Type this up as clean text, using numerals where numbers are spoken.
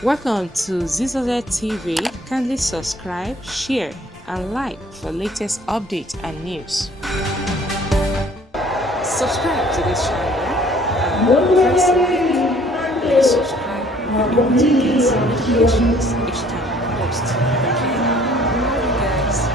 Welcome to ZZZ TV. Kindly subscribe, share, and like for latest updates and news. Subscribe to this channel and press like and subscribe and to get notifications each time I post. Okay, guys.